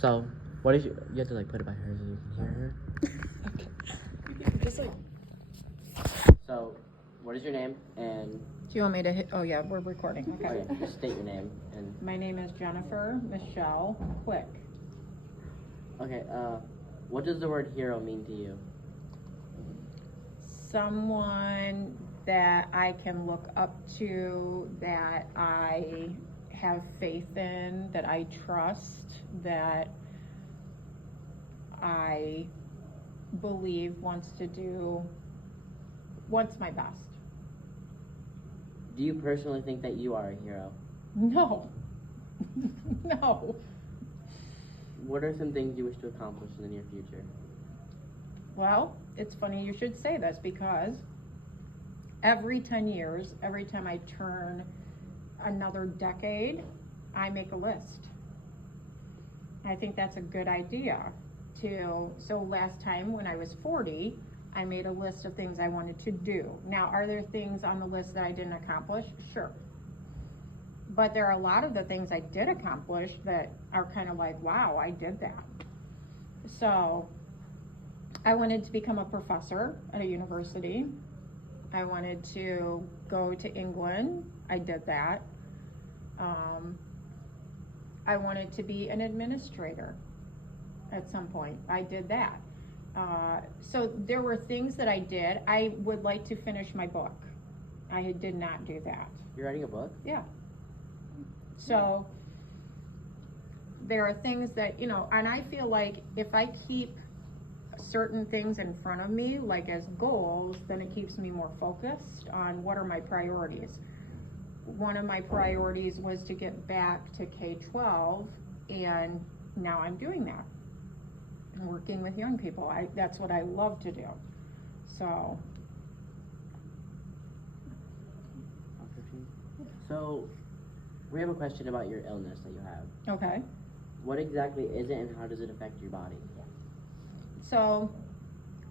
So, what is you have to like put it by her so you can hear her. Okay. Just like. So, what is your name and Do you want me to hit? Oh yeah, we're recording. Okay. just state your name and My name is Jennifer Michelle Quick. okay. What does the word hero mean to you? Someone that I can look up to, that I have faith in, that I trust, that I believe wants my best. Do you personally think that you are a hero? No. No. What are some things you wish to accomplish in the near future? Well, it's funny you should say this, because every 10 years, every time I turn another decade, I make a list. I think that's a good idea so last time when I was 40, I made a list of things I wanted to do. Now, are there things on the list that I didn't accomplish? Sure. But there are a lot of the things I did accomplish that are kind of like, wow, I did that. So I wanted to become a professor at a university. I wanted to go to England. I did that. I wanted to be an administrator at some point. I did that. So there were things that I did. I would like to finish my book. I did not do that. You're writing a book? Yeah. So there are things that, and I feel like if I keep certain things in front of me, like as goals, then it keeps me more focused on what are my priorities. One of my priorities was to get back to K-12, and now I'm doing that. I'm working with young people. That's what I love to do. So. So, we have a question about your illness that you have. Okay. What exactly is it and how does it affect your body? So,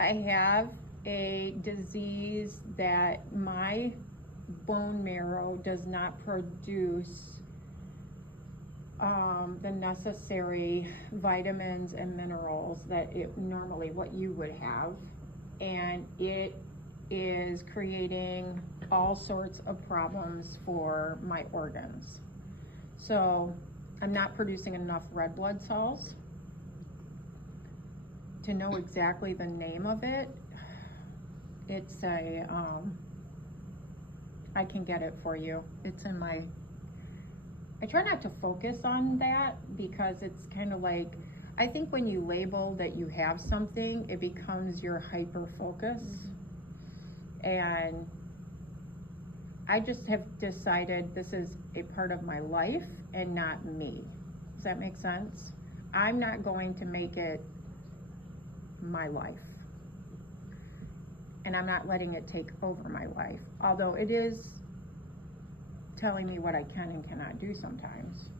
I have a disease that my bone marrow does not produce the necessary vitamins and minerals that what you would have, and it is creating all sorts of problems for my organs. So I'm not producing enough red blood cells. To know exactly the name of it, it's I can get it for you. It's in my, I try not to focus on that, because it's kind of like, I think when you label that you have something, it becomes your hyper focus. And I just have decided this is a part of my life and not me. Does that make sense? I'm not going to make it my life. And I'm not letting it take over my life. Although it is telling me what I can and cannot do sometimes.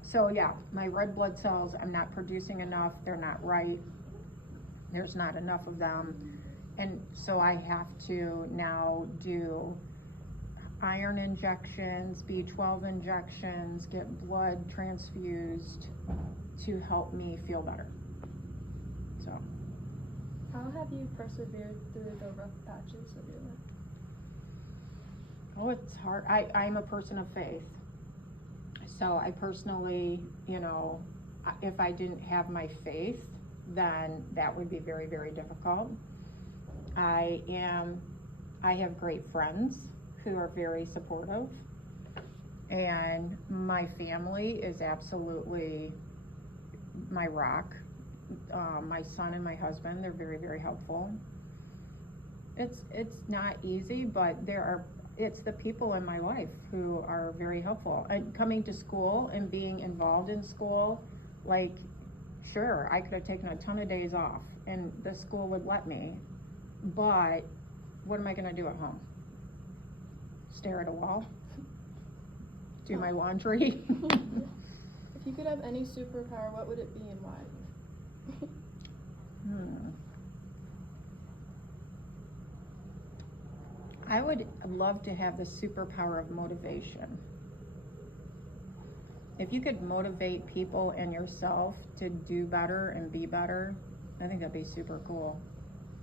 So yeah, my red blood cells, I'm not producing enough. They're not right. There's not enough of them. And so I have to now do iron injections, B12 injections, get blood transfused to help me feel better. So. How have you persevered through the rough patches of your life? Oh, it's hard. I'm a person of faith. So I personally, if I didn't have my faith, then that would be very, very difficult. I have great friends who are very supportive, and my family is absolutely my rock. My son and my husband, they're very, very helpful. It's not easy, but it's the people in my life who are very helpful. And coming to school and being involved in school, like, sure, I could have taken a ton of days off and the school would let me, but what am I gonna do at home? Stare at a wall? Do my laundry? If you could have any superpower, what would it be and why? I would love to have the superpower of motivation. if you could motivate people and yourself to do better and be better, I think that'd be super cool.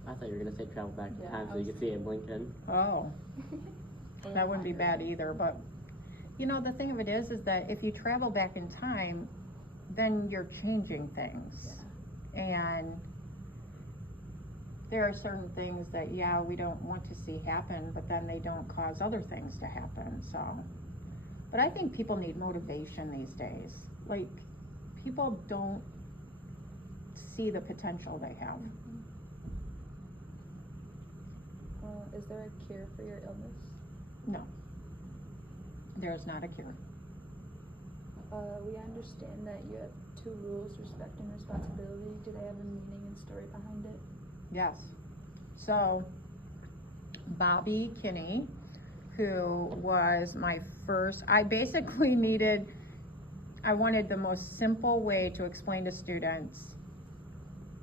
I thought you were gonna say travel back in Yeah, time I so you was- could see Abe Lincoln. Oh, that wouldn't be bad either, but, you know, the thing of it is that if you travel back in time, then you're changing things. And there are certain things that, yeah, we don't want to see happen, but then they don't cause other things to happen, so. But I think people need motivation these days. Like, people don't see the potential they have. Is there a cure for your illness? No. There's not a cure. We understand that you have 2 rules, respect and responsibility. Do they have a meaning and story behind it? Yes. So, Bobby Kinney, who was my first, I wanted the most simple way to explain to students,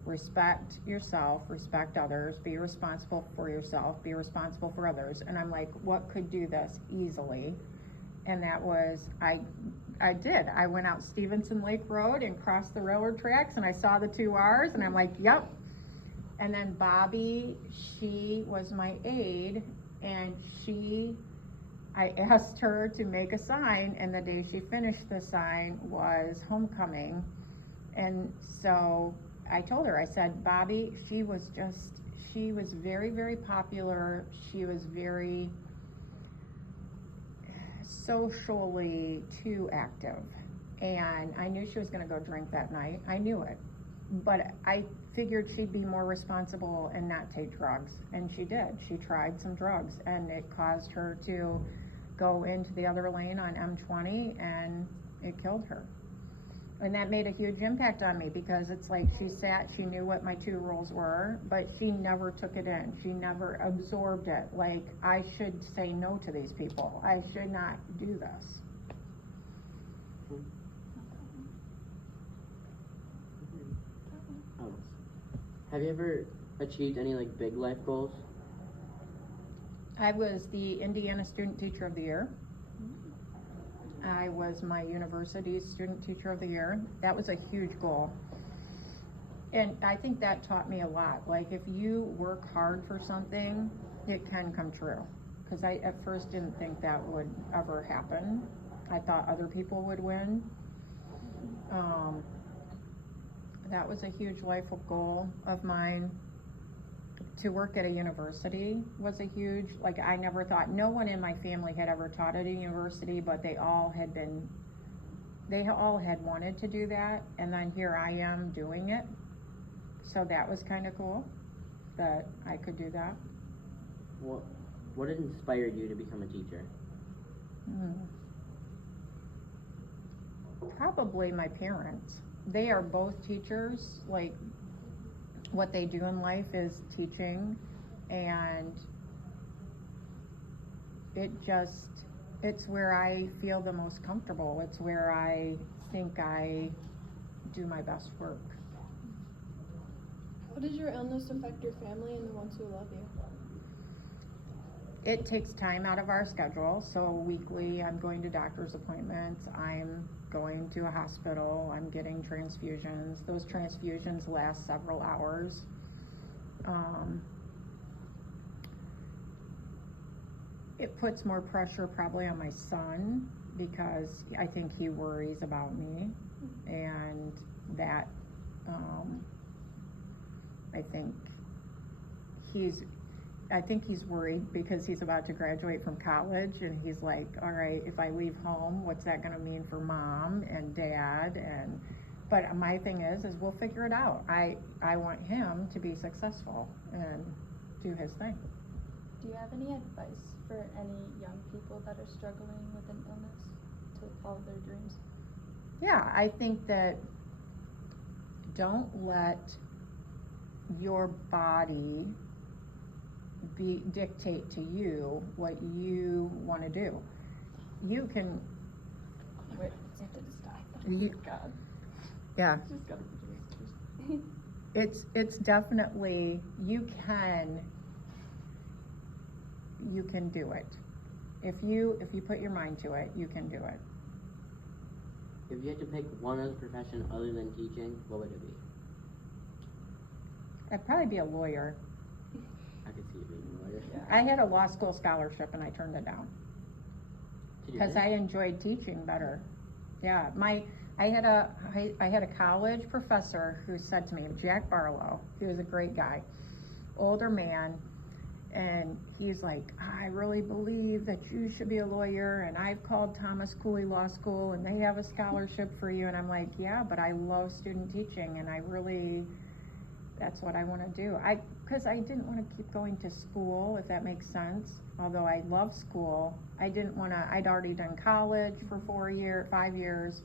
respect yourself, respect others, be responsible for yourself, be responsible for others. And I'm like, what could do this easily? And that was, I did. I went out Stevenson Lake Road and crossed the railroad tracks, and I saw the 2 R's, and I'm like, yep. And then Bobby, she was my aide, and I asked her to make a sign, and the day she finished the sign was homecoming. And so I told her, I said, Bobby, she was very, very popular. She was very socially too active. And I knew she was gonna go drink that night. I knew it. But I figured she'd be more responsible and not take drugs. And she did. She tried some drugs, and it caused her to go into the other lane on M20, and it killed her. And that made a huge impact on me, because it's like she knew what my 2 rules were, but she never took it in. She never absorbed it. Like, I should say no to these people. I should not do this. Oh. Have you ever achieved any like big life goals? I was the Indiana Student Teacher of the Year. I was my university's Student Teacher of the Year. That was a huge goal. And I think that taught me a lot. Like, if you work hard for something, it can come true. Because I at first didn't think that would ever happen. I thought other people would win. That was a huge life goal of mine. To work at a university was a huge, like, I never thought, no one in my family had ever taught at a university, but they all had wanted to do that, and then here I am doing it. So that was kind of cool that I could do that. What inspired you to become a teacher? Probably my parents. They are both teachers. Like, what they do in life is teaching, and it's where I feel the most comfortable. It's where I think I do my best work. How does your illness affect your family and the ones who love you? It takes time out of our schedule. So weekly, I'm going to doctor's appointments. I'm going to a hospital. I'm getting transfusions. Those transfusions last several hours. It puts more pressure probably on my son, because I think he worries about me, and that I think he's worried because he's about to graduate from college, and he's like, all right, if I leave home, what's that gonna mean for mom and dad? But my thing is we'll figure it out. I want him to be successful and do his thing. Do you have any advice for any young people that are struggling with an illness to follow their dreams? Yeah, I think that don't let your body dictate to you what you want to do. You can. Wait, I have to just die. You, God. yeah. Just gotta It's definitely, you can do it. If you put your mind to it, you can do it. If you had to pick one other profession other than teaching, what would it be? I'd probably be a lawyer. I could see you being a lawyer. Yeah. I had a law school scholarship and I turned it down Did you because I enjoyed teaching better. Yeah, I had a college professor who said to me, Jack Barlow, he was a great guy, older man, and he's like, I really believe that you should be a lawyer, and I've called Thomas Cooley Law School and they have a scholarship for you. And I'm like, yeah, but I love student teaching and that's what I want to do. Because I didn't want to keep going to school, if that makes sense. Although I love school, I'd already done college for 5 years.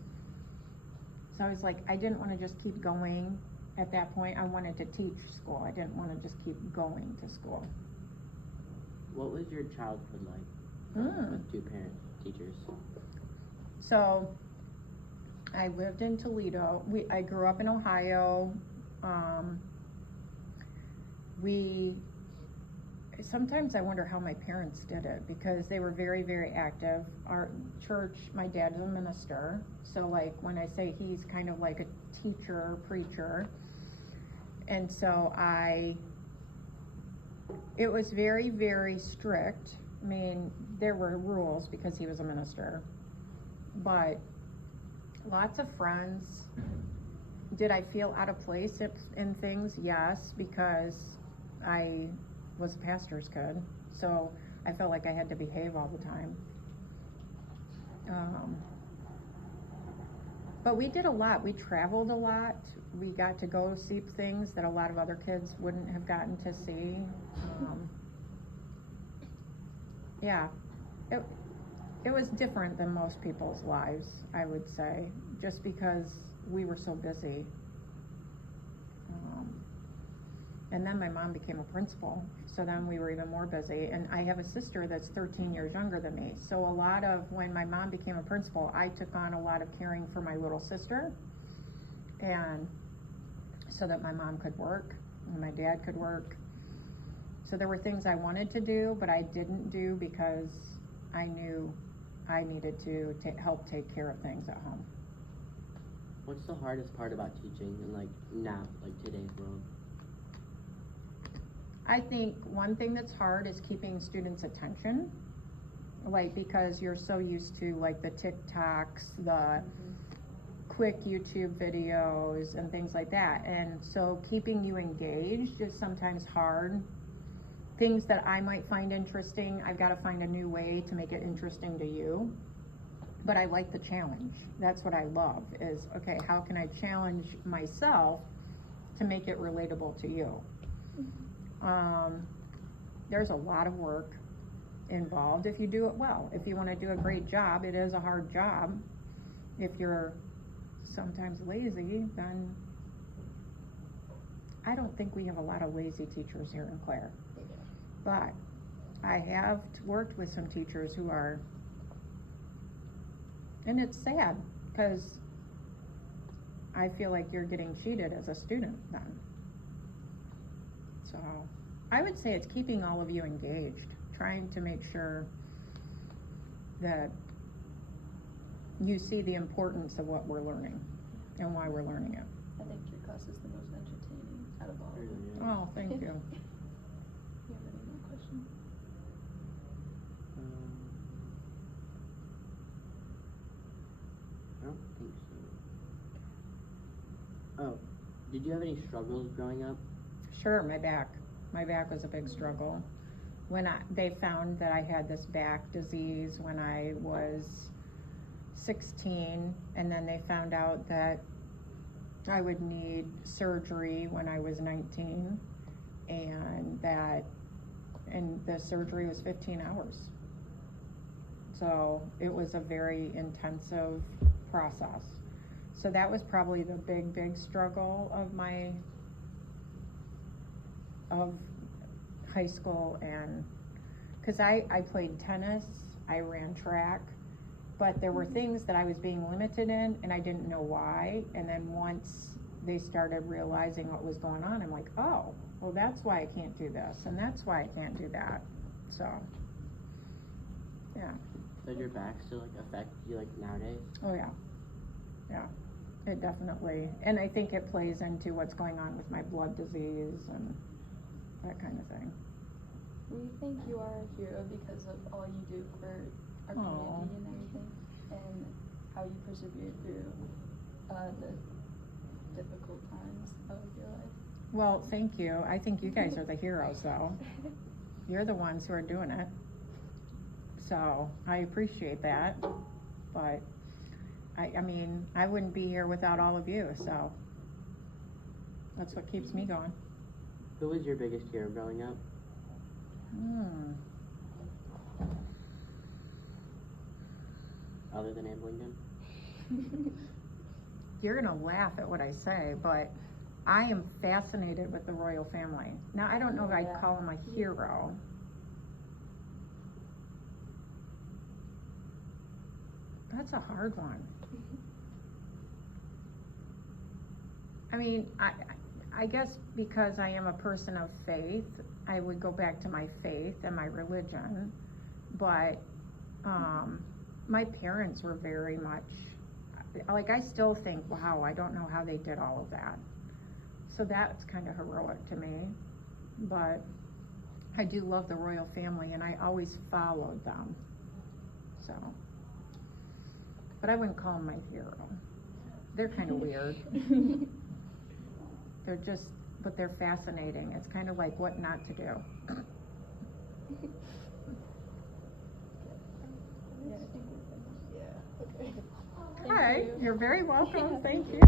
So I was like, I didn't want to just keep going at that point. I wanted to teach school. I didn't want to just keep going to school. What was your childhood like with two parents, teachers? So I lived in Toledo. I grew up in Ohio. Sometimes I wonder how my parents did it because they were very, very active. Our church, my dad's a minister. So like when I say he's kind of like a teacher, preacher. And so it was very, very strict. I mean, there were rules because he was a minister, but lots of friends. Did I feel out of place in things? Yes, because I was a pastor's kid, so I felt like I had to behave all the time. But we did a lot. We traveled a lot. We got to go see things that a lot of other kids wouldn't have gotten to see. Yeah, it was different than most people's lives, I would say, just because we were so busy. And then my mom became a principal, so then we were even more busy. And I have a sister that's 13 years younger than me. So a lot of when my mom became a principal, I took on a lot of caring for my little sister, and so that my mom could work and my dad could work. So there were things I wanted to do, but I didn't do because I knew I needed to help take care of things at home. What's the hardest part about teaching in today's world? I think one thing that's hard is keeping students' attention, because you're so used to the TikToks, the quick YouTube videos and things like that. And so keeping you engaged is sometimes hard. Things that I might find interesting, I've got to find a new way to make it interesting to you. But I like the challenge. That's what I love is, okay, how can I challenge myself to make it relatable to you? There's a lot of work involved if you do it well. If you want to do a great job, it is a hard job. If you're sometimes lazy, then I don't think we have a lot of lazy teachers here in Clare. But I have worked with some teachers who are, and it's sad because I feel like you're getting cheated as a student then. So I would say it's keeping all of you engaged, trying to make sure that you see the importance of what we're learning and why we're learning it. I think your class is the most entertaining out of all of them. Oh, thank you. You have any more questions? I don't think so. Oh, did you have any struggles growing up? Sure, my back was a big struggle. When they found that I had this back disease when I was 16, and then they found out that I would need surgery when I was 19, and the surgery was 15 hours. So it was a very intensive process. So that was probably the big struggle of high school, and because I played tennis, I ran track, but there were things that I was being limited in and I didn't know why. And then once they started realizing what was going on, I'm like, oh, well, that's why I can't do this and that's why I can't do that. So yeah. Does your back still affect you nowadays? Oh yeah. it definitely, and I think it plays into what's going on with my blood disease and that kind of thing. We think you are a hero because of all you do for our community and everything, and how you persevere through the difficult times of your life. Well, thank you. I think you guys are the heroes, though. You're the ones who are doing it. So I appreciate that. But I mean, I wouldn't be here without all of you. So that's what keeps me going. Who was your biggest hero growing up? Other than Abe Lincoln? You're gonna laugh at what I say, but I am fascinated with the royal family. Now, I don't know if I'd call him a hero. That's a hard one. I mean, I guess because I am a person of faith, I would go back to my faith and my religion, but my parents were very much, like, I still think, wow, I don't know how they did all of that. So that's kind of heroic to me, but I do love the royal family and I always followed them, so. But I wouldn't call them my hero. They're kind of weird. They're just, but they're fascinating. It's kind of like what not to do. Yeah. Okay. Hi, you're very welcome. Thank you.